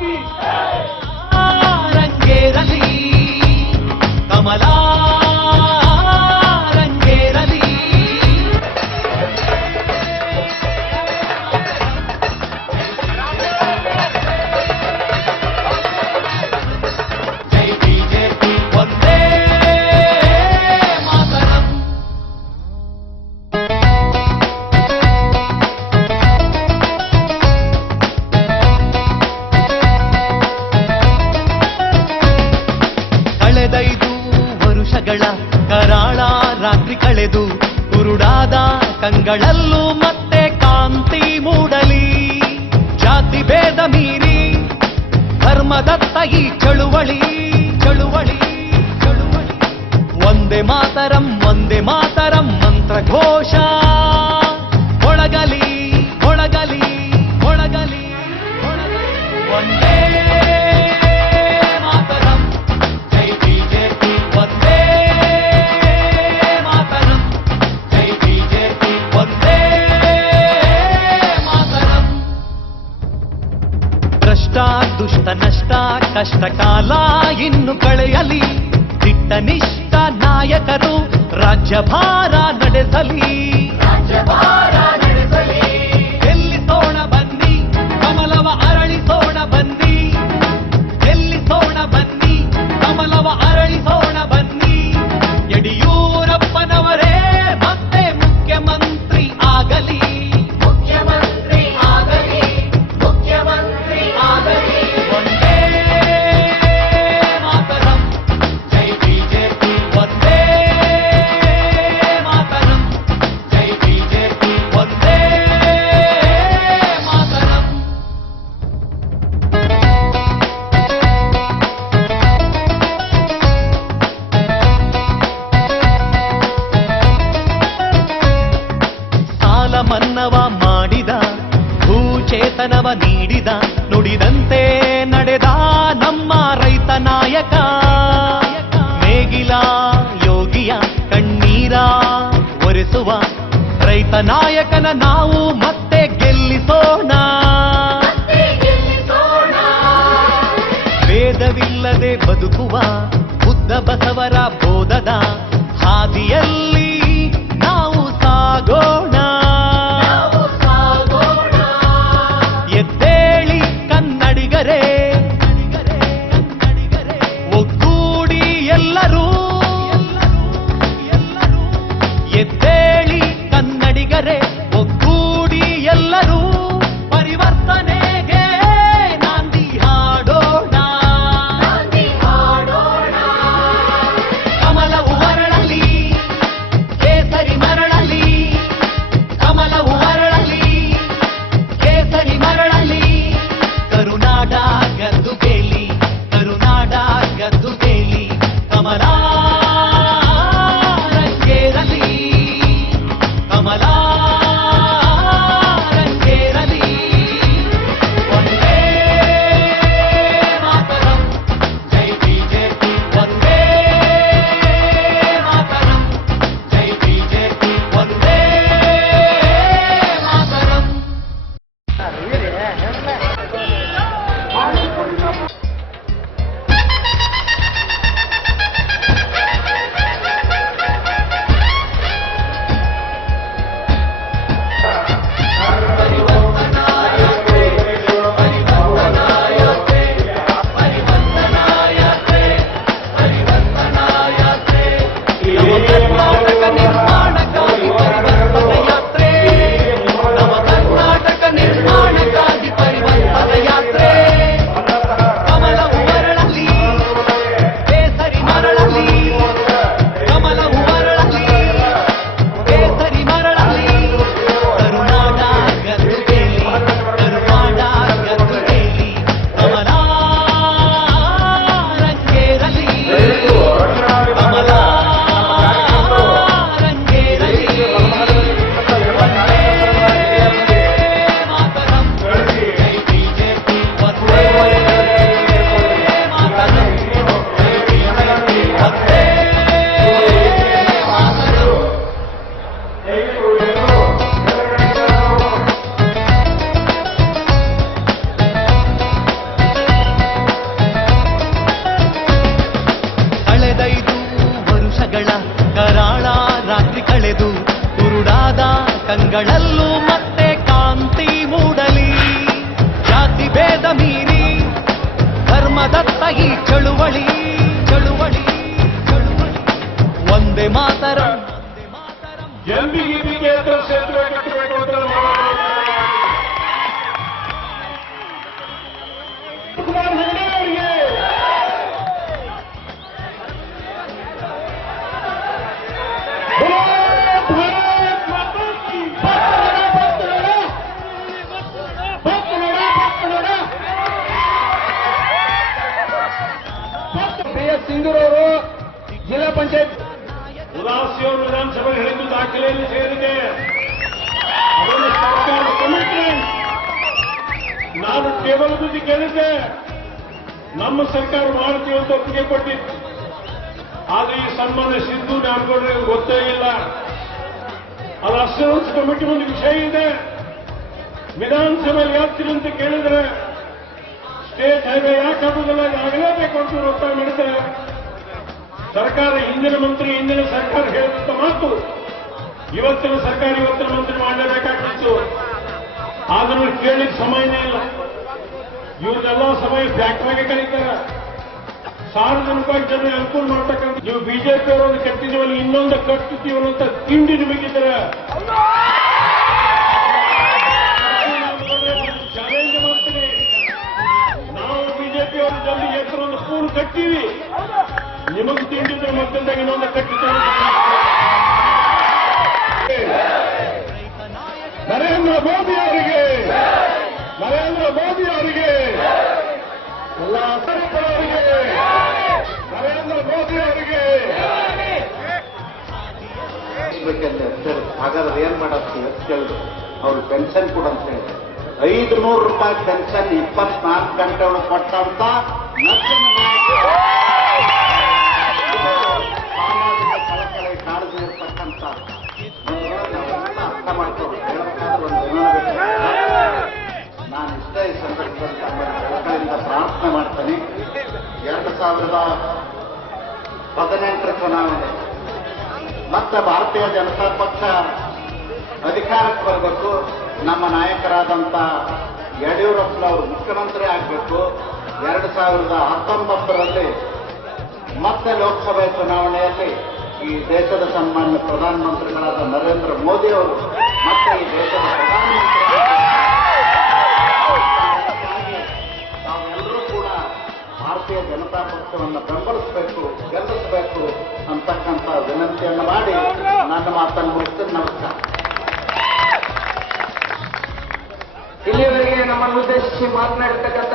ಭಾರತ್ ಮಾತಾ ಕಿ ರಂಗೇರಲಿ ಈ ಚಳುವಳಿ ಚಳುವಳಿ ಚಳುವಳಿ. ಒಂದೇ ಮಾತರಂ ಒಂದೇ ಮಾತರಂ ಮಂತ್ರ ಘೋಷ ಒಳಗಲಿ ಒಳಗಲಿ ಒಳಗಲಿ ಒಳಗಲಿ. ಒಂದೇ ಮಾತರಂ. ಜೈ ಒಂದೇ ಮಾತರಂ. ದುಷ್ಟ ನಷ್ಟ ಕಷ್ಟ ಕಾಲ ಇನ್ನು ಕಳೆಯಲಿ. ದಿಟ್ಟ ನಿಷ್ಠ ನಾಯಕರು ರಾಜ್ಯಭಾರ ನಡೆಸಲಿ. ಗೆಲ್ಲಿಸೋಣ ಬನ್ನಿ ಕಮಲವ ಅರಳಿಸೋಣ ಬನ್ನಿ. ಗೆಲ್ಲಿಸೋಣ ಬನ್ನಿ ಕಮಲವ ಅರಳಿಸೋಣ ಕಣ್ಣೀರ ಒರೆಸುವ ರೈತ ನಾಯಕನ ನಾವು ಮತ್ತೆ ಗೆಲ್ಲಿಸೋಣ. ವೇದವಿಲ್ಲದೆ ಬದುಕುವ ಬುದ್ಧ ಬಸವರ ಬೋಧದ ಹಾದಿಯಲ್ಲಿ ನಾವು ಸಾಗೋಣ. ಸರ್ಕಾರ ಹಿಂದಿನ ಮಂತ್ರಿ, ಹಿಂದಿನ ಸರ್ಕಾರ ಹೇಳಿದಂತ ಮಾತು ಇವತ್ತಿನ ಸರ್ಕಾರ ಇವತ್ತಿನ ಮಂತ್ರಿ ಮಾಡಲೇಬೇಕಾಗಿತ್ತು. ಆದ್ರೂ ಕೇಳಿದ ಸಮಯನೇ ಇಲ್ಲ. ಇವ್ರದೆಲ್ಲ ಸಮಯ ಫ್ಯಾಕ್ಟ್ರಿಗೆ ಕರೀತಾರೆ. ಸಾರ್ವಜನಿಕವಾಗಿ ಜನರಿಗೆ ಅನುಕೂಲ ಮಾಡ್ತಕ್ಕಂಥ ನೀವು ಬಿಜೆಪಿ ಅವರನ್ನು ಕಟ್ಟಿದೀವಲ್ಲ ಇನ್ನೊಂದು ಕಟ್ಟುತ್ತೀವಲ್ಲ ಅಂತ ತಿಂಡಿ ನಿಮಗೆ ಚಾಲೆಂಜ್ ಮಾಡ್ತೀನಿ. ನಾವು ಬಿಜೆಪಿ ಅವರ ಜಲ್ದಿ ಹೆಸರೊಂದು ಸ್ಕೂಲ್ ಕಟ್ತೀವಿ ನಿಮಗೆ ತಿಂಡಿದ್ರೆ ಮತ್ತೊಂದಾಗ ಇನ್ನೊಂದು ಕಟ್ಟಿಸ್ತಾರೆ ನರೇಂದ್ರ ಮೋದಿ ಅವರಿಗೆ, ನರೇಂದ್ರ ಮೋದಿ ಅವರಿಗೆ, ಎಲ್ಲ ಅವರಿಗೆ ನರೇಂದ್ರ ಮೋದಿ ಅವರಿಗೆ. ಸರ್, ಹಾಗಾದ್ರೆ ಏನ್ ಮಾಡತ್ತೀವಿ ಅಂತ ಕೇಳಿದ್ರು. ಅವ್ರು ಪೆನ್ಷನ್ ಕೂಡ ಅಂತ ಹೇಳಿದ್ರು. ಐದು ನೂರು ರೂಪಾಯಿ ಪೆನ್ಷನ್ ಇಪ್ಪತ್ನಾಲ್ಕು ಗಂಟೆ ಒಳಗೆ ಕೊಟ್ಟಂತ ಕಳಕಳಿಯಿಂದ ಪ್ರಾರ್ಥನೆ ಮಾಡ್ತೇನೆ. ಎರಡು ಸಾವಿರದ ಹದಿನೆಂಟರ ಚುನಾವಣೆ. ಮತ್ತೆ ಭಾರತೀಯ ಜನತಾ ಪಕ್ಷ ಅಧಿಕಾರಕ್ಕೆ ಬರಬೇಕು. ನಮ್ಮ ನಾಯಕರಾದಂಥ ಯಡಿಯೂರಪ್ಪನವರು ಮುಖ್ಯಮಂತ್ರಿ ಆಗಬೇಕು. ಎರಡು ಸಾವಿರದ ಹತ್ತೊಂಬತ್ತರಲ್ಲಿ ಮತ್ತೆ ಲೋಕಸಭೆ ಚುನಾವಣೆಯಲ್ಲಿ ಈ ದೇಶದ ಸನ್ಮಾನ್ಯ ಪ್ರಧಾನಮಂತ್ರಿಗಳಾದ ನರೇಂದ್ರ ಮೋದಿ ಅವರು ಮತ್ತೆ ಈ ದೇಶದ ಪ್ರಧಾನಮಂತ್ರಿ ಪಕ್ಷವನ್ನು ಬೆಂಬಲಿಸಬೇಕು, ಗೆಲ್ಲಿಸಬೇಕು ಅಂತಕ್ಕಂಥ ವಿನಂತಿಯನ್ನು ಮಾಡಿ ನನ್ನ ಮಾತನ್ನು ಮುಗಿಸ್ತೇನೆ. ನಮಸ್ಕಾರ. ಇಲ್ಲಿಯವರೆಗೆ ನಮ್ಮನ್ನು ಉದ್ದೇಶಿಸಿ ಮಾತನಾಡಿರ್ತಕ್ಕಂಥ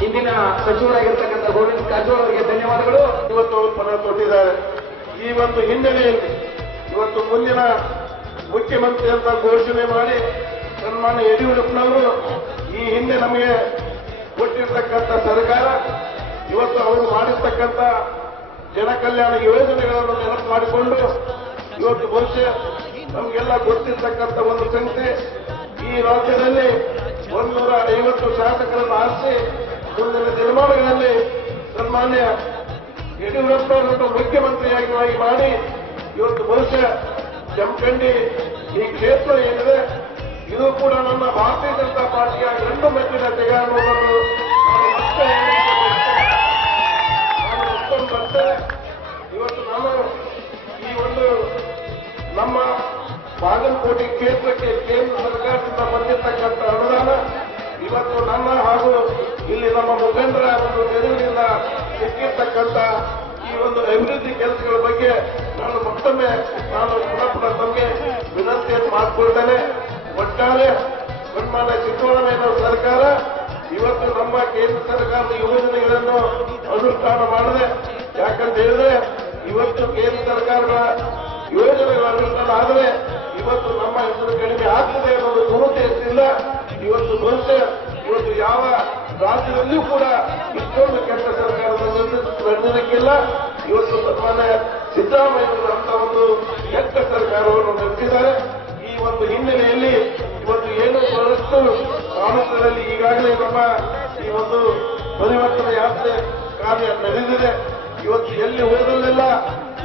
ಹಿಂದಿನ ಸಚಿವರಾಗಿರ್ತಕ್ಕಂಥ ಗೋವಿಂದ ಕಾರಜೋಳ ಅವರಿಗೆ ಧನ್ಯವಾದಗಳು. ಇವತ್ತು ಪದ ಕೊಟ್ಟಿದ್ದಾರೆ ಈ ಒಂದು ಹಿನ್ನೆಲೆಯಲ್ಲಿ, ಇವತ್ತು ಮುಂದಿನ ಮುಖ್ಯಮಂತ್ರಿ ಅಂತ ಘೋಷಣೆ ಮಾಡಿ ಸನ್ಮಾನ್ಯ ಯಡಿಯೂರಪ್ಪನವರು ಈ ಹಿಂದೆ ನಮಗೆ ಕೊಟ್ಟಿರ್ತಕ್ಕಂಥ ಸರ್ಕಾರ ಇವತ್ತು ಅವರು ಮಾಡಿರ್ತಕ್ಕಂಥ ಜನಕಲ್ಯಾಣ ಯೋಜನೆಗಳನ್ನು ನೆನಪು ಮಾಡಿಕೊಂಡು ಇವತ್ತು ಬಹುಶಃ ನಮಗೆಲ್ಲ ಗೊತ್ತಿರ್ತಕ್ಕಂಥ ಒಂದು ಸಂಖ್ಯೆ ಈ ರಾಜ್ಯದಲ್ಲಿ ಒಂದೂರ ಐವತ್ತು ಶಾಸಕರನ್ನು ಆರಿಸಿ, ಮುಂದಿನ ದಿನಮಾನಗಳಲ್ಲಿ ಸನ್ಮಾನ್ಯ ಯಡಿಯೂರಪ್ಪನನ್ನು ಮುಖ್ಯಮಂತ್ರಿಯಾಗಿ ಮಾಡಿ ಇವತ್ತು ಬಹುಶಃ ಜಮಖಂಡಿ ಈ ಕ್ಷೇತ್ರ ಏನಿದೆ, ಇದು ಕೂಡ ನಮ್ಮ ಭಾರತೀಯ ಜನತಾ ಪಾರ್ಟಿಯ ಗಂಡು ಮೆಚ್ಚಿನ ತೆಗೆದುಕೊಂಡು ಮತ್ತೆ ಇವತ್ತು ನಾನು ಈ ಒಂದು ನಮ್ಮ ಬಾಗಲಕೋಟೆ ಕ್ಷೇತ್ರಕ್ಕೆ ಕೇಂದ್ರ ಸರ್ಕಾರದಿಂದ ಬಂದಿರತಕ್ಕಂಥ ಅನುದಾನ, ಇವತ್ತು ನನ್ನ ಹಾಗೂ ಇಲ್ಲಿ ನಮ್ಮ ಮುಖಂಡರ ಒಂದು ನೆರವಿನಿಂದ ಸಿಕ್ಕಿರ್ತಕ್ಕಂಥ ಈ ಒಂದು ಅಭಿವೃದ್ಧಿ ಕೆಲಸಗಳ ಬಗ್ಗೆ ನಾನು ಮತ್ತೊಮ್ಮೆ ನಾನು ಪುನಃ ಬಗ್ಗೆ ವಿನಂತಿಯನ್ನು ಮಾಡಿಕೊಳ್ತೇನೆ. ಒಟ್ಟಾರೆ ಸನ್ಮಾನ್ಯ ಸಿದ್ದರಾಮಯ್ಯ ಸರ್ಕಾರ, ಇವತ್ತು ನಮ್ಮ ಕೇಂದ್ರ ಸರ್ಕಾರದ ಯೋಜನೆಗಳನ್ನು ಅನುಷ್ಠಾನ ಮಾಡದೆ. ಯಾಕಂತ ಹೇಳಿದ್ರೆ ಇವತ್ತು ಕೇಂದ್ರ ಸರ್ಕಾರದ ಯೋಜನೆಗಳ ಅನುಷ್ಠಾನ ಆದರೆ ಇವತ್ತು ನಮ್ಮ ಹೆಸರು ಕಡಿಮೆ ಆಗ್ತದೆ ಅನ್ನೋದು ಗುರುತಿಸಿಲ್ಲ ಇವತ್ತು ಬಹುಶಃ ಇವತ್ತು ಯಾವ ರಾಜ್ಯದಲ್ಲಿಯೂ ಕೂಡ ಇಷ್ಟೊಂದು ಕೆಟ್ಟ ಸರ್ಕಾರದ ನಡೆದಿರಕ್ಕಿಲ್ಲ ಇವತ್ತು ಸನ್ಮಾನ್ಯ ಸಿದ್ದರಾಮಯ್ಯ ಅಂತ ಒಂದು ಕೆಟ್ಟ ಸರ್ಕಾರವನ್ನು ನಡೆಸಿದ್ದಾರೆ. ಈ ಒಂದು ಹಿನ್ನೆಲೆಯಲ್ಲಿ ಇವತ್ತು ಏನು ಬಹಳಷ್ಟು ಕಾಂಗ್ರೆಸ್ನಲ್ಲಿ ಈಗಾಗಲೇ ನಮ್ಮ ಈ ಒಂದು ಪರಿವರ್ತನೆ ಯಾತ್ರೆ ಕಾರ್ಯ ನಡೆದಿದೆ. ಇವತ್ತು ಎಲ್ಲಿ ಹೋದಲ್ಲೆಲ್ಲ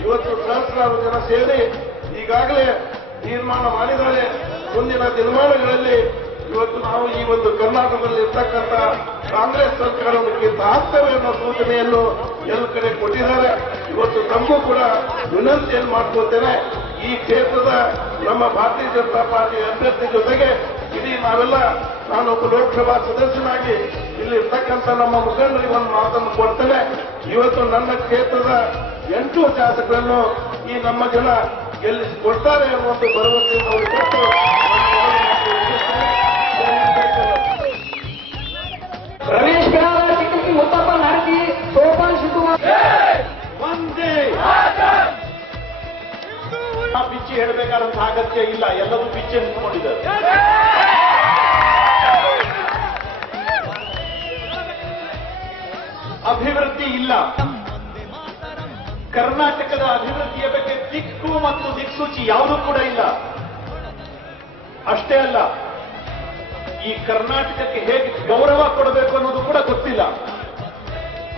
ಇವತ್ತು ಸಹಸ್ರಾರು ಜನ ಸೇರಿ ಈಗಾಗಲೇ ತೀರ್ಮಾನ ಮಾಡಿದ್ದಾರೆ. ಮುಂದಿನ ದಿನಮಾನಗಳಲ್ಲಿ ಇವತ್ತು ನಾವು ಈ ಒಂದು ಕರ್ನಾಟಕದಲ್ಲಿ ಇರ್ತಕ್ಕಂಥ ಕಾಂಗ್ರೆಸ್ ಸರ್ಕಾರವನ್ನು ಹಾಕ್ತೇವೆ ಅನ್ನೋ ಸೂಚನೆಯನ್ನು ಎಲ್ಲ ಕಡೆ ಕೊಟ್ಟಿದ್ದಾರೆ. ಇವತ್ತು ತಮಗೂ ಕೂಡ ವಿನಂತಿಯನ್ನು ಮಾಡ್ಕೊಳ್ತೇನೆ. ಈ ಕ್ಷೇತ್ರದ ನಮ್ಮ ಭಾರತೀಯ ಜನತಾ ಪಾರ್ಟಿ ಅಭ್ಯರ್ಥಿ ಜೊತೆಗೆ ಇಡೀ ನಾವೆಲ್ಲ ನಾನೊಬ್ಬ ಲೋಕಸಭಾ ಸದಸ್ಯನಾಗಿ ಇಲ್ಲಿ ಇರ್ತಕ್ಕಂಥ ನಮ್ಮ ಮುಖಂಡರಿಗೆ ಒಂದು ಮಾತನ್ನು ಕೊಡ್ತೇನೆ. ಇವತ್ತು ನನ್ನ ಕ್ಷೇತ್ರದ ಎಂಟು ಶಾಸಕರನ್ನು ಈ ನಮ್ಮ ಜನ ಗೆಲ್ಲಿಸಿಕೊಡ್ತಾರೆ ಒಂದು ಭರವಸೆಯನ್ನು ಅವರು ಕೊಟ್ಟು ರಮೇಶ್ ಸೋಪಾನ್ ಶಿವಕುಮಾರ್. ಒಂದೇ ಆ ಬಿಚ್ಚಿ ಹೇಳಬೇಕಾದಂತಹ ಅಗತ್ಯ ಇಲ್ಲ. ಎಲ್ಲರೂ ಬಿಚ್ಚಿ ನಿಂತ್ಕೊಂಡಿದ್ದಾರೆ. ಅಭಿವೃದ್ಧಿ ಇಲ್ಲ. ಕರ್ನಾಟಕದ ಅಭಿವೃದ್ಧಿಯ ಬಗ್ಗೆ ದಿಕ್ಕು ಮತ್ತು ದಿಕ್ಸೂಚಿ ಯಾವುದೂ ಕೂಡ ಇಲ್ಲ. ಅಷ್ಟೇ ಅಲ್ಲ, ಈ ಕರ್ನಾಟಕಕ್ಕೆ ಹೇಗೆ ಗೌರವ ಕೊಡಬೇಕು ಅನ್ನೋದು ಕೂಡ ಗೊತ್ತಿಲ್ಲ.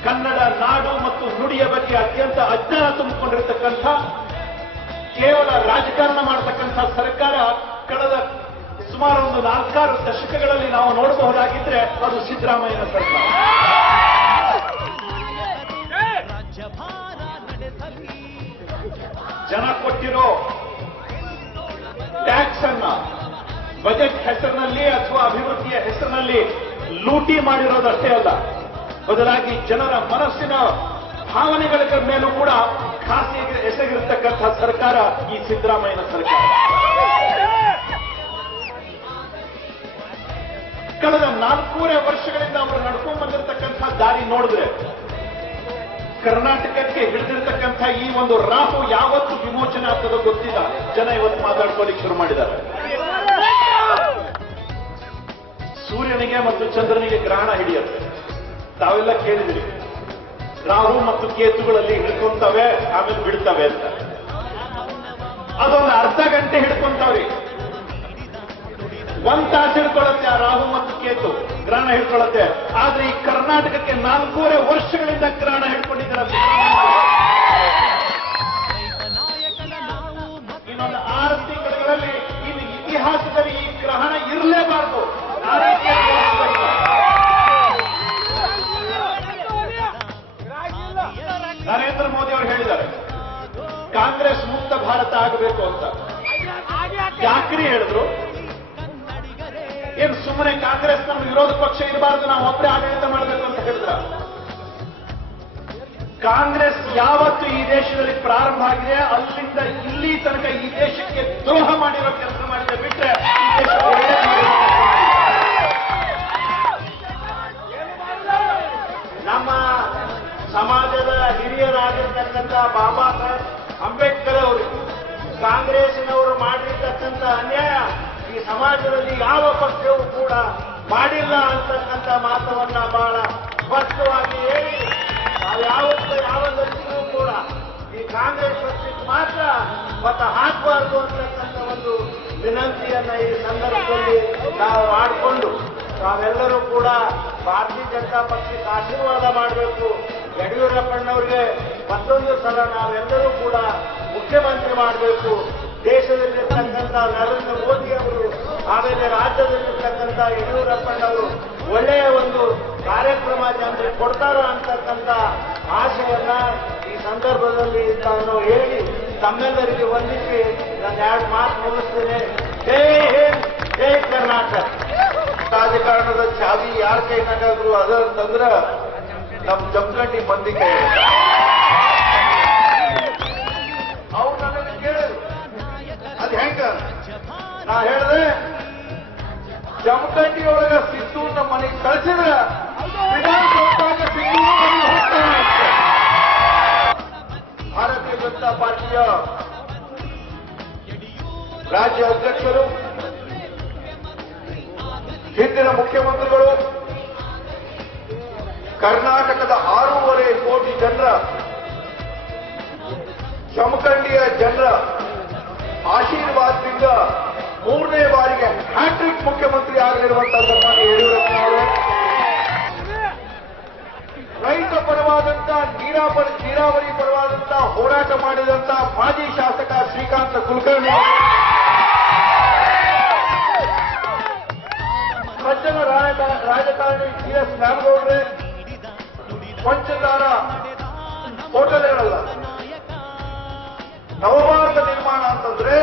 ಕನ್ನಡ ನಾಡು ಮತ್ತು ನುಡಿಯ ಬಗ್ಗೆ ಅತ್ಯಂತ ಅಜ್ಞಾನ ತುಂಬಿಕೊಂಡಿರ್ತಕ್ಕಂಥ, ಕೇವಲ ರಾಜಕಾರಣ ಮಾಡತಕ್ಕಂಥ ಸರ್ಕಾರ ಕಳೆದ ಸುಮಾರು ಒಂದು ನಾಲ್ಕಾರು ದಶಕಗಳಲ್ಲಿ ನಾವು ನೋಡಬಹುದಾಗಿದ್ರೆ ಅದು ಸಿದ್ದರಾಮಯ್ಯನ ಸರ್ಕಾರ. ಜನ ಕೊಟ್ಟಿರೋ ಟ್ಯಾಕ್ಸ್ ಅನ್ನ ಬಜೆಟ್ ಹೆಸರಿನಲ್ಲಿ ಅಥವಾ ಅಭಿವೃದ್ಧಿಯ ಹೆಸರಿನಲ್ಲಿ ಲೂಟಿ ಮಾಡಿರೋದಷ್ಟೇ ಅಲ್ಲ, ಬದಲಾಗಿ ಜನರ ಮನಸ್ಸಿನ ಭಾವನೆಗಳ ಮೇಲೂ ಕೂಡ ಖಾಸಗಿ ಎಸಗಿರತಕ್ಕಂಥ ಸರ್ಕಾರ ಈ ಸಿದ್ದರಾಮಯ್ಯನ ಸರ್ಕಾರ. ಕಳೆದ ನಾಲ್ಕೂವರೆ ವರ್ಷಗಳಿಂದ ಅವರು ನಡ್ಕೊಂಡು ಬಂದಿರತಕ್ಕಂಥ ದಾರಿ ನೋಡಿದ್ರೆ ಕರ್ನಾಟಕಕ್ಕೆ ಹಿಡಿದಿರ್ತಕ್ಕಂಥ ಈ ಒಂದು ರಾಹು ಯಾವತ್ತು ವಿಮೋಚನೆ ಆಗ್ತದೋ ಗೊತ್ತಿಲ್ಲ. ಜನ ಇವತ್ತು ಮಾತಾಡ್ಕೊಳ್ಳಿಕ್ಕೆ ಶುರು ಮಾಡಿದ್ದಾರೆ. ಸೂರ್ಯನಿಗೆ ಮತ್ತು ಚಂದ್ರನಿಗೆ ಗ್ರಹಣ ಹಿಡಿಯುತ್ತೆ. ತಾವೆಲ್ಲ ಕೇಳಿದಿರಿ. ರಾಹು ಮತ್ತು ಕೇತುಗಳಲ್ಲಿ ಹಿಡ್ಕೊಂತವೆ, ಆಮೇಲೆ ಬಿಡ್ತವೆ ಅಂತ. ಅದೊಂದು ಅರ್ಧ ಗಂಟೆ ಹಿಡ್ಕೊಂತಾವ್ರಿ. ಒಂದ್ ತಾಸು ಹಿಡ್ಕೊಳ್ಳುತ್ತೆ ಆ ರಾಹು ಮತ್ತು ಕೇತು. ಗ್ರಹಣ ಹಿಡ್ಕೊಳ್ಳುತ್ತೆ. ಆದ್ರೆ ಈ ಕರ್ನಾಟಕಕ್ಕೆ ನಾಲ್ಕೂವರೆ ವರ್ಷಗಳಿಂದ ಗ್ರಹಣ ಹಿಡ್ಕೊಂಡಿದ್ದಾರೆ ಇನ್ನೊಂದು ಆರು ತಿಂಗಳಲ್ಲಿ ಇನ್ನು ಇತಿಹಾಸದಲ್ಲಿ ಈ ಗ್ರಹಣ ಇರಲೇಬಾರದು. ನರೇಂದ್ರ ಮೋದಿ ಅವರು ಹೇಳಿದ್ದಾರೆ, ಕಾಂಗ್ರೆಸ್ ಮುಕ್ತ ಭಾರತ ಆಗಬೇಕು ಅಂತ. ಜಾಕ್ರಿ ಹೇಳಿದ್ರು? ಏನ್ ಸುಮ್ಮನೆ ಕಾಂಗ್ರೆಸ್ ನಮ್ಮ ವಿರೋಧ ಪಕ್ಷ ಇರಬಾರದು, ನಾವು ಒಬ್ಬರೇ ಆಡಳಿತ ಮಾಡಬೇಕು ಅಂತ ಹೇಳಿದ್ರ? ಕಾಂಗ್ರೆಸ್ ಯಾವತ್ತು ಈ ದೇಶದಲ್ಲಿ ಪ್ರಾರಂಭ ಆಗಿದೆ, ಅಲ್ಲಿಂದ ಇಲ್ಲಿ ತನಕ ಈ ದೇಶಕ್ಕೆ ದ್ರೋಹ ಮಾಡಿರೋ ಕೆಲಸ ಮಾಡಿದೆ, ಬಿಟ್ರೆ ನಮ್ಮ ಸಮಾಜದ ಹಿರಿಯರಾಗಿರ್ತಕ್ಕಂಥ ಬಾಬಾ ಸಾಹೇಬ್ ಅಂಬೇಡ್ಕರ್ ಅವರು, ಕಾಂಗ್ರೆಸ್ನವರು ಮಾಡಿರ್ತಕ್ಕಂಥ ಅನ್ಯಾಯ ಸಮಾಜದಲ್ಲಿ ಯಾವ ಪಕ್ಷವೂ ಕೂಡ ಮಾಡಿಲ್ಲ ಅಂತಕ್ಕಂಥ ಮಾತವನ್ನ ಬಹಳ ಸ್ಪಷ್ಟವಾಗಿ ಹೇಳಿ ಯಾವತ್ತೂ ಯಾವ ದೃಷ್ಟಿಗೂ ಕೂಡ ಈ ಕಾಂಗ್ರೆಸ್ ಪಕ್ಷಕ್ಕೆ ಮಾತ್ರ ಮತ ಹಾಕಬಾರದು ಅಂತಕ್ಕಂಥ ಒಂದು ವಿನಂತಿಯನ್ನ ಈ ಸಂದರ್ಭದಲ್ಲಿ ನಾವು ಮಾಡಿಕೊಂಡು ನಾವೆಲ್ಲರೂ ಕೂಡ ಭಾರತೀಯ ಜನತಾ ಪಕ್ಷಕ್ಕೆ ಆಶೀರ್ವಾದ ಮಾಡಬೇಕು. ಯಡಿಯೂರಪ್ಪಣ್ಣವ್ರಿಗೆ ಮತ್ತೊಂದು ಸಲ ನಾವೆಲ್ಲರೂ ಕೂಡ ಮುಖ್ಯಮಂತ್ರಿ ಮಾಡಬೇಕು. ದೇಶದಲ್ಲಿರ್ತಕ್ಕಂಥ ನರೇಂದ್ರ ಮೋದಿ ಅವರು ಆಮೇಲೆ ರಾಜ್ಯದಲ್ಲಿರ್ತಕ್ಕಂಥ ಯಡಿಯೂರಪ್ಪನವರು ಒಳ್ಳೆಯ ಒಂದು ಕಾರ್ಯಕ್ರಮ ಜನರಿಗೆ ಕೊಡ್ತಾರೋ ಅಂತಕ್ಕಂಥ ಆಶೆಯನ್ನ ಈ ಸಂದರ್ಭದಲ್ಲಿ ತಾನು ಹೇಳಿ ತಮ್ಮೆಲ್ಲರಿಗೆ ವಂದಿಸಿ ನಾನು ಎರಡು ಮಾತು ಮುಗಿಸ್ತೇನೆ. ಜೈ ಹಿಂದ್ ಜೈ ಕರ್ನಾಟಕ. ರಾಜಕಾರಣದ ಚಾವಿ ಯಾರ ಕೈನಾಗಾದ್ರು ಅದ ಅಂತಂದ್ರ ನಮ್ ಜಮಖಂಡಿ ಮಂದಿ ಕೈ. ಅವ್ರು ನನಗೆ ಕೇಳಿದ್ರು. ಅದ್ ಹೆಂಗ? ನಾ ಹೇಳಿದೆ ಜಮಖಂಡಿ ಸಿದ್ದು ನಮ್ಮ ಮನೆಗೆ ಕಳಿಸಿದ್ರೆ ವಿಧಾನಸೌಧಾಗ ಸಿದ್ದು ಅಂತ. ಭಾರತೀಯ ಜನತಾ ಪಾರ್ಟಿಯ ರಾಜ್ಯ ಅಧ್ಯಕ್ಷರು, ಹಿಂದಿನ ಮುಖ್ಯಮಂತ್ರಿಗಳು, ಕರ್ನಾಟಕದ ಆರೂವರೆ ಕೋಟಿ ಜನರ, ಜಮಖಂಡಿಯ ಜನರ ಆಶೀರ್ವಾದದಿಂದ ಮೂರನೇ ಬಾರಿಗೆ ಹ್ಯಾಟ್ರಿಕ್ ಮುಖ್ಯಮಂತ್ರಿ ಆಗಲಿರುವಂತಹ ಯಡಿಯೂರಪ್ಪ ಅವರು. ರೈತ ಪರವಾದಂತ ನೀರಾವರಿ ನೀರಾವರಿ ಪರವಾದಂತ ಹೋರಾಟ ಮಾಡಿದಂತ ಮಾಜಿ ಶಾಸಕ ಶ್ರೀಕಾಂತ ಕುಲಕರ್ಣಿ. ಸಜ್ಜನ ರಾಜ- ರಾಜಕಾರಣಿ ಜಿ ಎಸ್ ನ್ಯಾಮಗೌಡ್ರೆ ಪಂಚತಾರ ಹೋಟೆಲ್ ಹೇಳಲ್ಲ ನವಭಾರತ ನಿರ್ಮಾಣ ಅಂತಂದ್ರೆ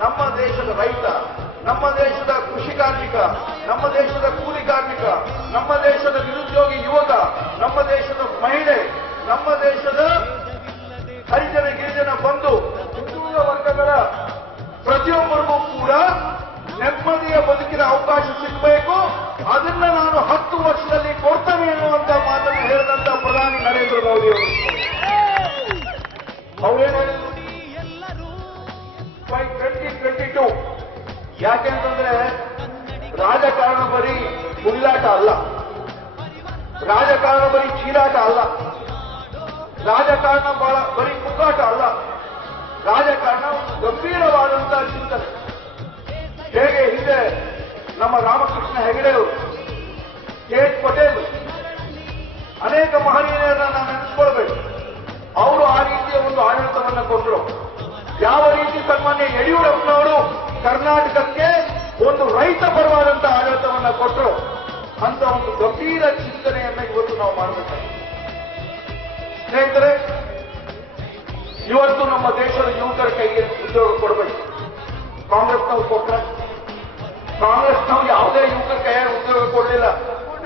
ನಮ್ಮ ದೇಶದ ರೈತ, ನಮ್ಮ ದೇಶದ ಕೃಷಿ ಕಾರ್ಮಿಕ, ನಮ್ಮ ದೇಶದ ಕೂಲಿ ಕಾರ್ಮಿಕ, ನಮ್ಮ ದೇಶದ ನಿರುದ್ಯೋಗಿ ಯುವಕ, ನಮ್ಮ ದೇಶದ ಮಹಿಳೆ, ನಮ್ಮ ದೇಶದ ಹರಿಜನ ಗಿರಿಜನ ಬಂದು ಹಿಂದುಳಿದ ವರ್ಗಗಳ ಪ್ರತಿಯೊಬ್ಬರಿಗೂ ಕೂಡ ನೆಮ್ಮದಿಯ ಬದುಕಿನ ಅವಕಾಶ ಸಿಗಬೇಕು. ಅದನ್ನ ನಾನು ಹತ್ತು ವರ್ಷದಲ್ಲಿ ಕೊಡ್ತೇನೆ ಎನ್ನುವಂತ ಮಾತನ್ನು ಹೇಳಿದಂತ ಪ್ರಧಾನಿ ನರೇಂದ್ರ ಮೋದಿ ಅವರು. ಅವ್ರೇನು ರಾಜಕಾರಣ ಬಹಳ, ಬರೀ ಕುಗ್ಗಾಟ ಅಲ್ಲ. ರಾಜಕಾರಣ ಒಂದು ಗಂಭೀರವಾದಂತಹ ಚಿಂತನೆ. ಹೇಗೆ ಹಿಂದೆ ನಮ್ಮ ರಾಮಕೃಷ್ಣ ಹೆಗಡೆಯವರು, ಕೆ. ಎಚ್. ಪಟೇಲ್, ಅನೇಕ ಮಹನೀಯರನ್ನ ನಾನು ನೆನೆಸ್ಕೊಳ್ಬೇಕು. ಅವರು ಆ ರೀತಿಯ ಒಂದು ಆಡಳಿತವನ್ನು ಕೊಟ್ಟರು. ಯಾವ ರೀತಿ ಸನ್ಮಾನ್ಯ ಯಡಿಯೂರಪ್ಪನವರು ಕರ್ನಾಟಕಕ್ಕೆ ಒಂದು ರೈತ ಪರವಾದಂತಹ ಆಡಳಿತವನ್ನ ಕೊಟ್ಟರು, ಅಂತ ಒಂದು ಗಂಭೀರ ಚಿಂತನೆಯನ್ನ ಇವತ್ತು ನಾವು ಮಾಡಬೇಕಾಗಿದೆ. ಸ್ನೇಹಿತರೆ ಇವತ್ತು ನಮ್ಮ ದೇಶದ ಯುವಕರ ಕೈಗೆ ಉದ್ಯೋಗ ಕೊಡಬೇಕು. ಕಾಂಗ್ರೆಸ್ನವ್ರು ಕೊಟ್ರ ಕಾಂಗ್ರೆಸ್ನವ್ರು ಯಾವುದೇ ಯುವಕರ ಕೈಯಾಗಿ ಉದ್ಯೋಗ ಕೊಡಲಿಲ್ಲ.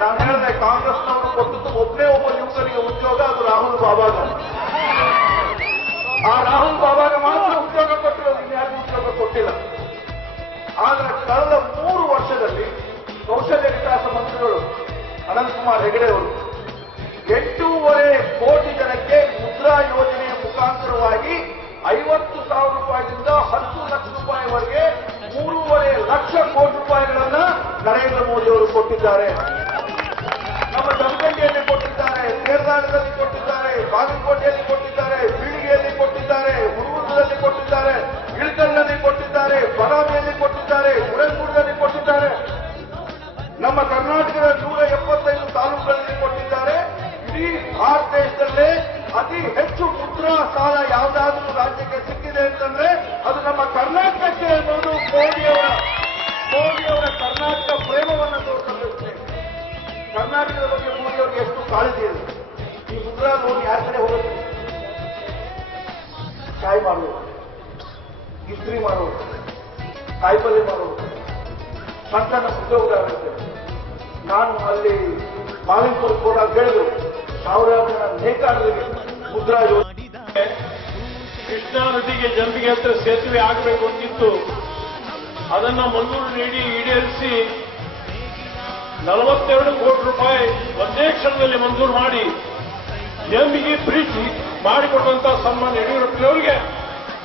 ನಾನು ಹೇಳಿದೆ, ಕಾಂಗ್ರೆಸ್ನವರು ಕೊಟ್ಟದ್ದು ಒಬ್ಬನೇ ಒಬ್ಬ ಯುವಕರಿಗೆ ಉದ್ಯೋಗ, ಅದು ರಾಹುಲ್ ಬಾಬಾಗ ಆ ರಾಹುಲ್ ಬಾಬಾಗ ಮಾತ್ರ ಉದ್ಯೋಗ ಕೊಟ್ಟಿರೋದು ಇನ್ಯಾರಿಗೂ ಉದ್ಯೋಗ ಕೊಟ್ಟಿಲ್ಲ. ಆದ್ರೆ ಕಳೆದ ಮೂರು ವರ್ಷದಲ್ಲಿ ಕೌಶಲ್ಯ ವಿಕಾಸ ಮಂತ್ರಿಗಳು ಅನಂತಕುಮಾರ್ ಹೆಗಡೆ ಅವರು, ಎಂಟೂವರೆ ಕೋಟಿ ಜನಕ್ಕೆ ಮುದ್ರಾ ಯೋಜನೆಯ ಮುಖಾಂತರವಾಗಿ ಐವತ್ತು ಸಾವಿರ ರೂಪಾಯಿಯಿಂದ ಹತ್ತು ಲಕ್ಷ ರೂಪಾಯಿವರೆಗೆ ಮೂರುವರೆ ಲಕ್ಷ ಕೋಟಿ ರೂಪಾಯಿಗಳನ್ನ ನರೇಂದ್ರ ಮೋದಿ ಅವರು ಕೊಟ್ಟಿದ್ದಾರೆ. ನಮ್ಮ ಜಮಖಂಡಿಯಲ್ಲಿ ಕೊಟ್ಟಿದ್ದಾರೆ, ಕೇರಳದಲ್ಲಿ ಕೊಟ್ಟಿದ್ದಾರೆ, ಬಾಗಲಕೋಟೆಯಲ್ಲಿ ಕೊಟ್ಟಿದ್ದಾರೆ ಬೀಳಿಗೆಯಲ್ಲಿ ಕೊಟ್ಟಿದ್ದಾರೆ ಹುಡುಗದಲ್ಲಿ ಕೊಟ್ಟಿದ್ದಾರೆ, ಇಳಕಲ್ನಲ್ಲಿ ಕೊಟ್ಟಿದ್ದಾರೆ, ಬದಾಮಿಯಲ್ಲಿ ಕೊಟ್ಟಿದ್ದಾರೆ ಉಡನ್ಗೂಡದಲ್ಲಿ ಕೊಟ್ಟಿದ್ದಾರೆ. ನಮ್ಮ ಕರ್ನಾಟಕದ ನೂರ ಎಪ್ಪತ್ತೈದು ತಾಲೂಕುಗಳಲ್ಲಿ ಕೊಟ್ಟಿದ್ದಾರೆ. ಇಡೀ ಭಾರತ ದೇಶದಲ್ಲೇ ಅತಿ ಹೆಚ್ಚು ಮುದ್ರಾ ಸಾಲ ಯಾವುದಾದ್ರೂ ರಾಜ್ಯಕ್ಕೆ ಸಿಕ್ಕಿದೆ ಅಂತಂದ್ರೆ ಅದು ನಮ್ಮ ಕರ್ನಾಟಕಕ್ಕೆ ಅನ್ನೋದು ಮೋದಿಯವರ ಮೋದಿಯವರ ಕರ್ನಾಟಕ ಪ್ರೇಮವನ್ನು ತೋರಿಸಬೇಕು ಕರ್ನಾಟಕದ ಬಗ್ಗೆ ಮೋದಿಯವರಿಗೆ ಎಷ್ಟು ಕಾಳಜಿ ಇದೆ? ಈ ಮುದ್ರಾ ಲೋನ್ ಯಾರ ಕಡೆ ಹೋಗುತ್ತೆ? ಕಾಯಿ ಮಾಡುವುದು. ಇಸ್ತ್ರಿ ಮಾಡುವುದು. ಕಾಯಿಪಲ್ಲೆ ಮಾಡುವುದು. ಸಣ್ಣ ಸಣ್ಣ ಉದ್ಯೋಗದಾರರಿಗೆ ನಾನು ಅಲ್ಲಿ ಮಾಲಿನ್ಪುರಕ್ಕೆ ಕೂಡ ಹೇಳಿದ್ರು, ಸಾವಿರಾರು ಜನ ನೇಕಾರರಿಗೆ ಮುದ್ರಾ ಕೃಷ್ಣಾ ನದಿಗೆ ಜನರಿಗೆ ಹತ್ರ ಸೇತುವೆ ಆಗಬೇಕು ಅಂತಿತ್ತು. ಅದನ್ನ ಮಂಜೂರು ನೀಡಿ ಈಡೇರಿಸಿ ನಲವತ್ತೆರಡು ಕೋಟಿ ರೂಪಾಯಿ ಒಂದೇ ಕ್ಷಣದಲ್ಲಿ ಮಂಜೂರು ಮಾಡಿ ಜಂಬಿಗೆ ಬ್ರಿಡ್ಜ್ ಮಾಡಿಕೊಡುವಂತ ಸನ್ಮಾನ ಯಡಿಯೂರಪ್ಪನವರಿಗೆ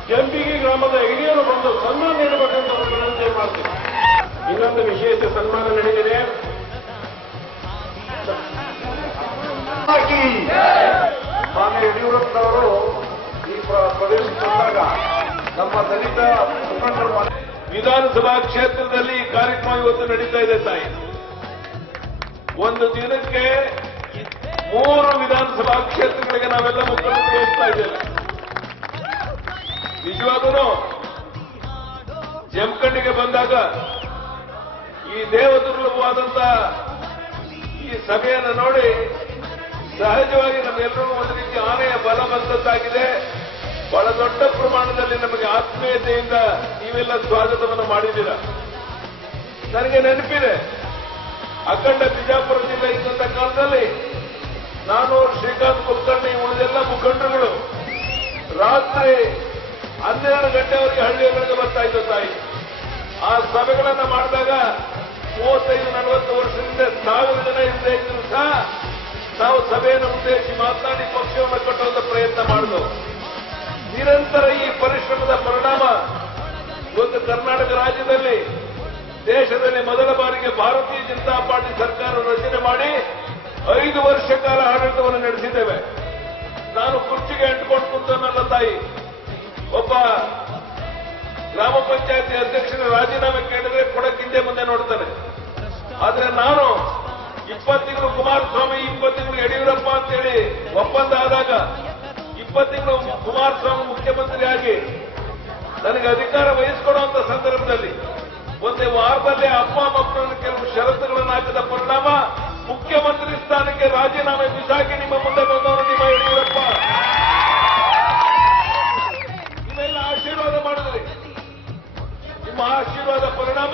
ಜಂಬಿಗೆ ಗ್ರಾಮದ ಹಿರಿಯರು ಬಂದು ಸನ್ಮಾನ ನೀಡಬೇಕಂತ ವಿನಂತಿ ಮಾಡ್ತೀವಿ ಇನ್ನೊಂದು ವಿಶೇಷ ಸನ್ಮಾನ ನಡೆದಿದೆ. ಮಾನ್ಯ ಯಡಿಯೂರಪ್ಪನವರು ಈ ಪ್ರ- ಪ್ರದೇಶಕ್ಕೆ ಬಂದಾಗ ನಮ್ಮ ದಲಿತ ಮುಖಂಡರು ವಿಧಾನಸಭಾ ಕ್ಷೇತ್ರದಲ್ಲಿ ಈ ಕಾರ್ಯಕ್ರಮ ಇವತ್ತು ನಡೀತಾ ಇದೆ ತಾಯಿ. ಒಂದು ದಿನಕ್ಕೆ ಮೂರು ವಿಧಾನಸಭಾ ಕ್ಷೇತ್ರಗಳಿಗೆ ನಾವೆಲ್ಲ ಮುಖಂಡರು ಹೋಗ್ತಾ ಇದ್ದೇವೆ. ನಿಜವಾಗೂ ಜಮಖಂಡಿಗೆ ಬಂದಾಗ ಈ ದೇವದುರ್ಲಭವಾದಂತ ಈ ಸಭೆಯನ್ನು ನೋಡಿ ಸಹಜವಾಗಿ ನಮ್ಮೆಲ್ಲರೂ ಒಂದು ರೀತಿ ಆನೆಯ ಬಲ ಬಂದದ್ದಾಗಿದೆ ಬಹಳ ದೊಡ್ಡ ಪ್ರಮಾಣದಲ್ಲಿ ನಮಗೆ ಆತ್ಮೀಯತೆಯಿಂದ ನೀವೆಲ್ಲ ಸ್ವಾಗತವನ್ನು ಮಾಡಿದ್ದೀರ? ನನಗೆ ನೆನಪಿದೆ. ಅಖಂಡ ಬಿಜಾಪುರ ಜಿಲ್ಲೆ ಇದ್ದಂತ ಕಾಲದಲ್ಲಿ ನಾನು ಶ್ರೀಕಾಂತ್ ಕುಲಕರ್ಣಿ, ಉಳಿದೆಲ್ಲ ಮುಖಂಡರುಗಳು ರಾತ್ರಿ ಹನ್ನೆರಡು ಗಂಟೆವರೆಗೆ ಹಳ್ಳಿಗಳಿಗೆ ಬರ್ತಾ ಇದ್ದ ತಾಯಿ. ಆ ಸಭೆಗಳನ್ನು ಮಾಡಿದಾಗ ಮೂವತ್ತೈದು ನಲವತ್ತು ವರ್ಷದಿಂದ ಸಾವಿರ ಜನ ಇದ್ದೇ ಇದ್ರು ಸಹ ನಾವು ಸಭೆಯನ್ನು ಉದ್ದೇಶಿಸಿ ಮಾತನಾಡಿ ಪಕ್ಷವನ್ನು ಕಟ್ಟುವಂತ ಪ್ರಯತ್ನ ಮಾಡಿದೆವು. ನಿರಂತರ ಈ ಪರಿಶ್ರಮದ ಪರಿಣಾಮ ಒಂದು ಕರ್ನಾಟಕ ರಾಜ್ಯದಲ್ಲಿ, ದೇಶದಲ್ಲಿ ಮೊದಲ ಬಾರಿಗೆ ಭಾರತೀಯ ಜನತಾ ಪಾರ್ಟಿ ಸರ್ಕಾರ ರಚನೆ ಮಾಡಿ ಐದು ವರ್ಷ ಕಾಲ ಆಡಳಿತವನ್ನು ನಡೆಸಿದ್ದೇವೆ. ನಾನು ಕುರ್ಚಿಗೆ ಅಂಟ್ಕೊಂಡು ನನ್ನ ತಾಯಿ, ಒಬ್ಬ ಗ್ರಾಮ ಪಂಚಾಯತಿ ಅಧ್ಯಕ್ಷರ ರಾಜೀನಾಮೆ ಕೇಳಿದ್ರೆ ಕೊಡಕ್ಕೆ ಹಿಂದೆ ಮುಂದೆ ನೋಡ್ತಾನೆ. ಆದರೆ ನಾನು ಇಪ್ಪತ್ತು ತಿಂಗಳು ಕುಮಾರಸ್ವಾಮಿ, ಇಪ್ಪತ್ತು ತಿಂಗಳು ಯಡಿಯೂರಪ್ಪ ಅಂತೇಳಿ ಒಪ್ಪಂದ ಆದಾಗ ಇಪ್ಪತ್ತು ತಿಂಗಳು ಕುಮಾರಸ್ವಾಮಿ ಮುಖ್ಯಮಂತ್ರಿಯಾಗಿ ನನಗೆ ಅಧಿಕಾರ ವಹಿಸಿಕೊಡುವಂತ ಸಂದರ್ಭದಲ್ಲಿ ಒಂದೇ ವಾರದಲ್ಲೇ ಅಪ್ಪ ಮಕ್ಕಳನ್ನು ಕೆಲವು ಷರತ್ತುಗಳನ್ನು ಹಾಕಿದ ಪರಿಣಾಮ ಮುಖ್ಯಮಂತ್ರಿ ಸ್ಥಾನಕ್ಕೆ ರಾಜೀನಾಮೆ ಬಿಸಾಕಿ ನಿಮ್ಮ ಮುಂದೆ ಬಂದವರು ನಿಮ್ಮ ಯಡಿಯೂರಪ್ಪ. ನೀವೆಲ್ಲ ಆಶೀರ್ವಾದ ಮಾಡಿದ್ರಿ. ನಿಮ್ಮ ಆಶೀರ್ವಾದ ಪರಿಣಾಮ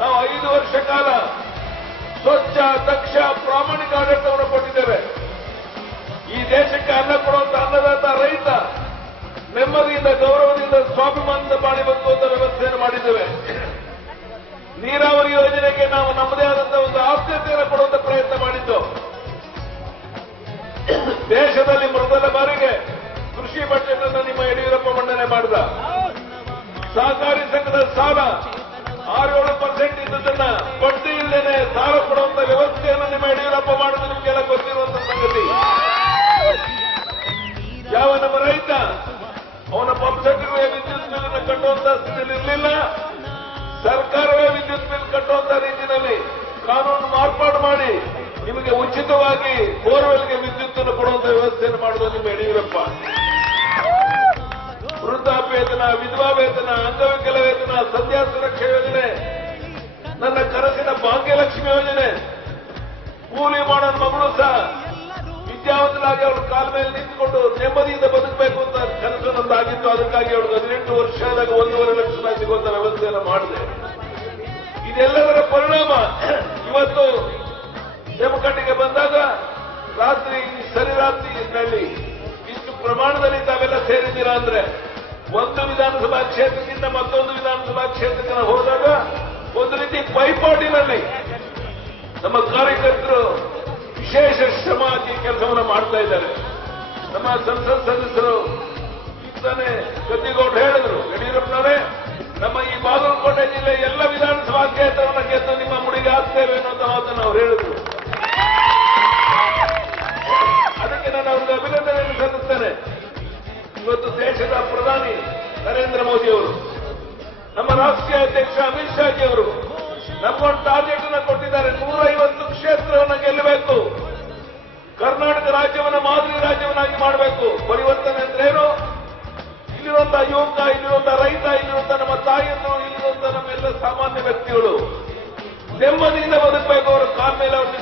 ನಾವು ಐದು ವರ್ಷ ಕಾಲ ಸ್ವಚ್ಛ, ದಕ್ಷ, ಪ್ರಾಮಾಣಿಕ ಆಡಳಿತವನ್ನು ಕೊಟ್ಟಿದ್ದೇವೆ. ಈ ದೇಶಕ್ಕೆ ಅನ್ನ ಕೊಡುವಂತ ಅನ್ನದಾತ ರೈತ, ನೆಮ್ಮದಿಯಿಂದ, ಗೌರವದಿಂದ, ಸ್ವಾಭಿಮಾನದಿಂದ ಬಾಳಿ ಬದುಕುವಂತ ವ್ಯವಸ್ಥೆಯನ್ನು ಮಾಡಿದ್ದೇವೆ. ನೀರಾವರಿ ಯೋಜನೆಗೆ ನಾವು ನಮ್ಮದೇ ಆದಂತಹ ಒಂದು ಆಸ್ತಿಯನ್ನು ಕೊಡುವಂತ ಪ್ರಯತ್ನ ಮಾಡಿದ್ದು. ದೇಶದಲ್ಲಿ ಮೊದಲ ಬಾರಿಗೆ ಕೃಷಿ ಬಜೆಟ್ ಅನ್ನು ನಿಮ್ಮ ಯಡಿಯೂರಪ್ಪ ಮಂಡನೆ ಮಾಡಿದ. ಸಹಕಾರಿ ಸಂಘದ ಸಾಲ ಆರು ಏಳು ಪರ್ಸೆಂಟ್ ಇದ್ದದನ್ನ ಬಡ್ಡಿ ಇಲ್ಲೇನೆ ಸಾಲ ಕೊಡುವಂತ ವ್ಯವಸ್ಥೆಯನ್ನು ನಿಮ್ಮ ಯಡಿಯೂರಪ್ಪ ಮಾಡಿದ ನಿಮಗೆಲ್ಲ ಗೊತ್ತಿರುವಂತ ಸಂಗತಿ. ಯಾವ ನಮ್ಮ ರೈತ? ಅವನ ಪಂಪ್ ಸೆಟ್ಗೆ ವಿದ್ಯುತ್ ಬಿಲ್ ಕಟ್ಟುವಂತ ಸ್ಥಿತಿಯಲ್ಲಿ ಇರಲಿಲ್ಲ. ಸರ್ಕಾರವೇ ವಿದ್ಯುತ್ ಬಿಲ್ ಕಟ್ಟುವಂತ ರೀತಿಯಲ್ಲಿ ಕಾನೂನು ಮಾರ್ಪಾಡು ಮಾಡಿ ನಿಮಗೆ ಉಚಿತವಾಗಿ ಬೋರ್ವೆಲ್ಗೆ ವಿದ್ಯುತ್ ಅನ್ನು ಕೊಡುವಂತ ವ್ಯವಸ್ಥೆಯನ್ನು ಮಾಡುವುದು ನಿಮ್ಮ ಯಡಿಯೂರಪ್ಪ. ವೃದ್ಧಾಪ್ಯ ವೇತನ ವಿಧವಾ ವೇತನ, ಅಂಗವಿಕಲ ವೇತನ ಸಂಧ್ಯಾ ಸುರಕ್ಷಾ ಯೋಜನೆ ಕೂಲಿ ಮಾಡೋ ಮಗಳು ಸಹ ವಿದ್ಯಾವಂತರಾಗಿ ಅವಳು ಕಾಲ ಮೇಲೆ ನಿಂತುಕೊಂಡು ನೆಮ್ಮದಿಯಿಂದ ಬದುಕಬೇಕು ಅಂತ ಕನಸು ನಂದಾಗಿತ್ತು. ಅದಕ್ಕಾಗಿ ಅವಳು ಹದಿನೆಂಟು ವರ್ಷದಾಗ ಒಂದೂವರೆ ಲಕ್ಷ ರೂಪಾಯಿ ಸಿಗುವಂತ ವ್ಯವಸ್ಥೆಯನ್ನು ಮಾಡಿದೆ. ಇದೆಲ್ಲದರ ಪರಿಣಾಮ ಇವತ್ತು ಜಮಖಂಡಿಗೆ ಬಂದಾಗ ರಾತ್ರಿ, ಸರಿ ರಾತ್ರಿನಲ್ಲಿ ಇಷ್ಟು ಪ್ರಮಾಣದಲ್ಲಿ ತಾವೆಲ್ಲ ಸೇರಿದ್ದೀರಾ ಅಂದ್ರೆ ಒಂದು ವಿಧಾನಸಭಾ ಕ್ಷೇತ್ರದಿಂದ ಮತ್ತೊಂದು ವಿಧಾನಸಭಾ ಕ್ಷೇತ್ರಕ್ಕೆ ಹೋದಾಗ ಒಂದು ರೀತಿ ಪೈಪೋಟಿನಲ್ಲಿ ನಮ್ಮ ಕಾರ್ಯಕರ್ತರು ವಿಶೇಷ ಶ್ರಮ ಹಾಕಿ ಕೆಲಸವನ್ನು ಮಾಡ್ತಾ ಇದ್ದಾರೆ. ನಮ್ಮ ಸಂಸತ್ ಸದಸ್ಯರು ಇತ್ತಾನೆ ಗದ್ದಿಗೌಡ ಹೇಳಿದ್ರು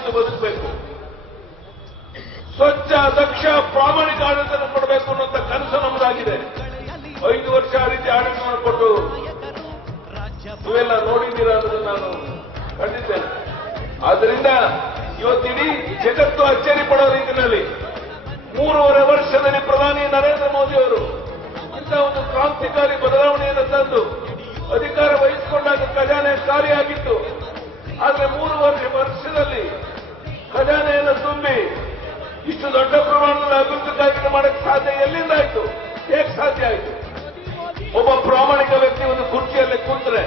ಅವರು ಬದುಕಬೇಕು ಸ್ವಚ್ಛ, ದಕ್ಷ, ಪ್ರಾಮಾಣಿಕ ಆಡಳಿತ ಕೊಡಬೇಕು ಅನ್ನುವಂತ ಕನಸು ನಮ್ಮದಾಗಿದೆ ಐದು ವರ್ಷ ಆ ರೀತಿ ಆಡಳಿತವನ್ನು ಕೊಟ್ಟು ನೀವೆಲ್ಲ ನೋಡಿದ್ದೀರಾ ಅನ್ನೋದನ್ನು ನಾನು ಕಂಡಿದ್ದೇನೆ ಆದ್ದರಿಂದ ಇವತ್ತಿಡೀ ಜಗತ್ತು ಅಚ್ಚರಿ ಪಡೋ ರೀತಿಯಲ್ಲಿ ಮೂರುವರೆ ವರ್ಷದಲ್ಲಿ ಪ್ರಧಾನಿ ನರೇಂದ್ರ ಮೋದಿ ಅವರು ಇಂತಹ ಒಂದು ಕ್ರಾಂತಿಕಾರಿ ಬದಲಾವಣೆಯನ್ನು ತಂದು ಅಧಿಕಾರ ವಹಿಸಿಕೊಂಡಾಗ ಖಜಾನೆ ಖಾಲಿಯಾಗಿತ್ತು. ಆದರೆ ಮೂರು ವರ್ಷ ವರ್ಷದಲ್ಲಿ ಖಜಾನೆಯನ್ನು ತುಂಬಿ ಇಷ್ಟು ದೊಡ್ಡ ಪ್ರಮಾಣದಲ್ಲಿ ಅಭಿವೃದ್ಧಿ ಕಾರ್ಯಕ್ರಮ ಮಾಡಕ್ಕೆ ಸಾಧ್ಯ ಎಲ್ಲಿಂದ ಆಯ್ತು ಹೇಗೆ ಸಾಧ್ಯ ಆಯ್ತು? ಒಬ್ಬ ಪ್ರಾಮಾಣಿಕ ವ್ಯಕ್ತಿ ಒಂದು ಕುರ್ಚಿಯಲ್ಲಿ ಕೂತ್ರೆ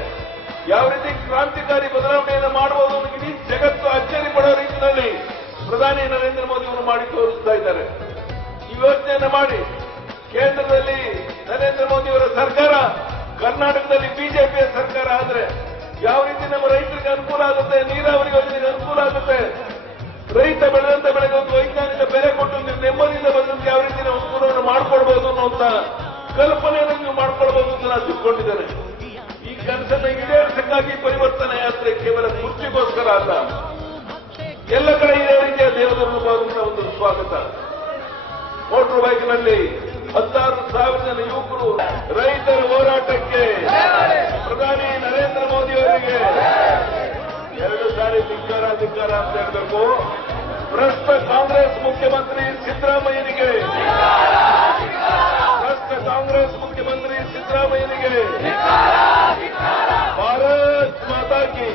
ಯಾವ ರೀತಿ ಕ್ರಾಂತಿಕಾರಿ ಬದಲಾವಣೆಯನ್ನು ಮಾಡಬಹುದು ಇಡೀ ಜಗತ್ತು ಅಚ್ಚರಿ ಪಡೋ ರೀತಿಯಲ್ಲಿ ಪ್ರಧಾನಿ ನರೇಂದ್ರ ಮೋದಿ ಅವರು ಮಾಡಿ ತೋರಿಸ್ತಾ ಇದ್ದಾರೆ. ಈ ಯೋಚನೆಯನ್ನು ಮಾಡಿ ಕೇಂದ್ರದಲ್ಲಿ ನರೇಂದ್ರ ಮೋದಿ ಅವರ ಸರ್ಕಾರ, ಕರ್ನಾಟಕದಲ್ಲಿ ಬಿಜೆಪಿಯ ಸರ್ಕಾರ ಆದ್ರೆ ಯಾವ ರೀತಿ ನಮ್ಮ ರೈತರಿಗೆ ಅನುಕೂಲ ಆಗುತ್ತೆ, ನೀರಾವರಿ ಯೋಜನೆಗೆ ಅನುಕೂಲ ಆಗುತ್ತೆ ಅನ್ನುವಂತ ಕಲ್ಪನೆಯನ್ನು ನೀವು ಮಾಡ್ಕೊಳ್ಬೋದು ಅಂತ ನಾನು ತಿಳ್ಕೊಂಡಿದ್ದೇನೆ. ಈ ಕನಸನ್ನ ಈಡೇರಿಸಕ್ಕಾಗಿ ಪರಿವರ್ತನೆ ಯಾತ್ರೆ ಕೇವಲ ಕುರ್ಚಿಗೋಸ್ಕರ ಅಲ್ಲ. ಎಲ್ಲ ಕಡೆ ಇದೇ ರೀತಿಯ ಬಾಗುವಂತ ಒಂದು ಸ್ವಾಗತ. ಮೋಟರ್ ಬೈಕ್ನಲ್ಲಿ ಹತ್ತಾರು ಸಾವಿರ ಜನ ಯುವಕರು ರೈತರ ಹೋರಾಟಕ್ಕೆ ಪ್ರಧಾನಿ ನರೇಂದ್ರ ಮೋದಿ ಅವರಿಗೆ ಎರಡು ಸಾರಿ ಧಿಕ್ಕಾರ ಧಿಕ್ಕಾರ ಅಂತ ಹೇಳಬೇಕು. ಪ್ರಸ್ತುತ ಕಾಂಗ್ರೆಸ್ ಮುಖ್ಯಮಂತ್ರಿ ಸಿದ್ದರಾಮಯ್ಯನಿಗೆ ಕಾಂಗ್ರೆಸ್ ಮುಖ್ಯಮಂತ್ರಿ ಸಿದ್ದರಾಮಯ್ಯನಿಗೆ. ಭಾರತ್ ಮಾತಾಕಿ